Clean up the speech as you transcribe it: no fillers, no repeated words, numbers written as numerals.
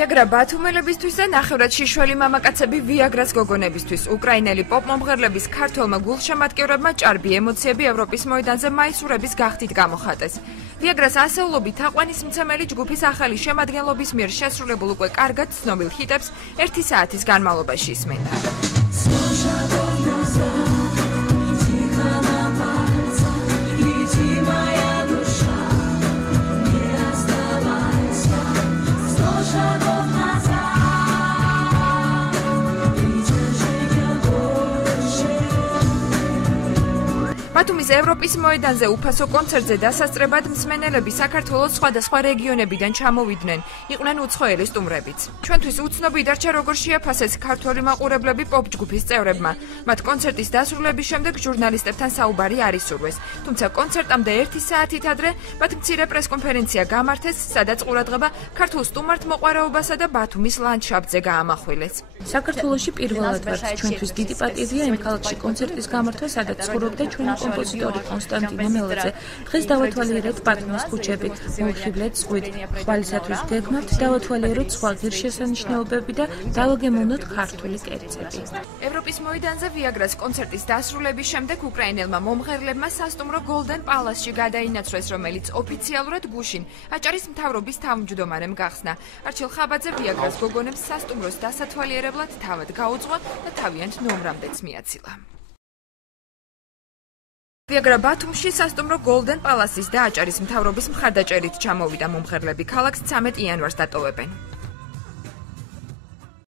Viagra ბათუმელებისთვის და ნახევრად შიშველი მამაკაცები Viagras გოგონებისთვის. უკრაინელი პოპ მომღერლების ქართველმა გულშემატკივრებმა ჭარბი ემოციები ევროპის მოედანზე მაისურების გახდით გამოხატეს. Viagras ასეულობით თაყვანისმცემელი ჯგუფის ახალი შემადგენლობის მიერ შესრულებულ უკვე კარგად ცნობილ ჰიტებს 1 საათის განმავლობაში ისმენდა. ბათუმის ევროპის მოედანზე უფასო კონცერტზე დასასწრებად მსმენელები საქართველოს სხვადასხვა რეგიონებიდან ჩამოვიდნენ, იყვნენ უცხოელი სტუმრებიც. ჩვენთვის უცნობი დარჩა როგორ შეაფასეს ქართველი მაყურებლები პოპ ჯგუფის წევრებმა. მათ კონცერტის დასრულების შემდეგ ჟურნალისტებთან საუბარი არ ისურვეს, თუმცა კონცერტამდე 1 საათით ადრე მათ მცირე პრესკონფერენცია გამართეს, სადაც ყურადღება ქართულ სტუმართ მოყვარეობასა და ბათუმის ლანდშაფტზე გაამახვილეს. საქართველოში პირველად ვართ, ჩვენთვის დიდი პატივია იმ ქალაქში კონცერტის გამართვა, სადაც ცხოვრობდა ჩვენი კომპოზიტორი კონსტანტინე მელაძე. დღეს დავათვალიერებთ ბათუმის ქუჩები, მოვიხიბლეთ ზღვით. ხვალისათვის გეგმავთ დავათვალიეროთ სხვა ღირსშესანიშნაობები და დავაგემოვნოთ ქართული კერძები. ევროპის მოედანზე Viagras კონცერტის დასრულების შემდეგ უკრაინელმა მომღერლებმა სასტუმრო Golden Palace-ში გადაინაცვლეს, რომელიც ოფიციალურად გუშინ აჭარის მთავრობის თავმჯდომარემ გახსნა. არჩილ ხაბაძე Viagras გოგონებს სასტუმროს დასათვალიერებლად თავად გაუძღვა და თავიანთ ნომრამდეც მიაცილა. Viagra ბათუმში სასტუმრო Golden Palace-ის და აჭარის მთავრობის მხარდაჭერით ჩამოვიდა მომღერლები ქალაქს 13 იანვარს დატოვებენ.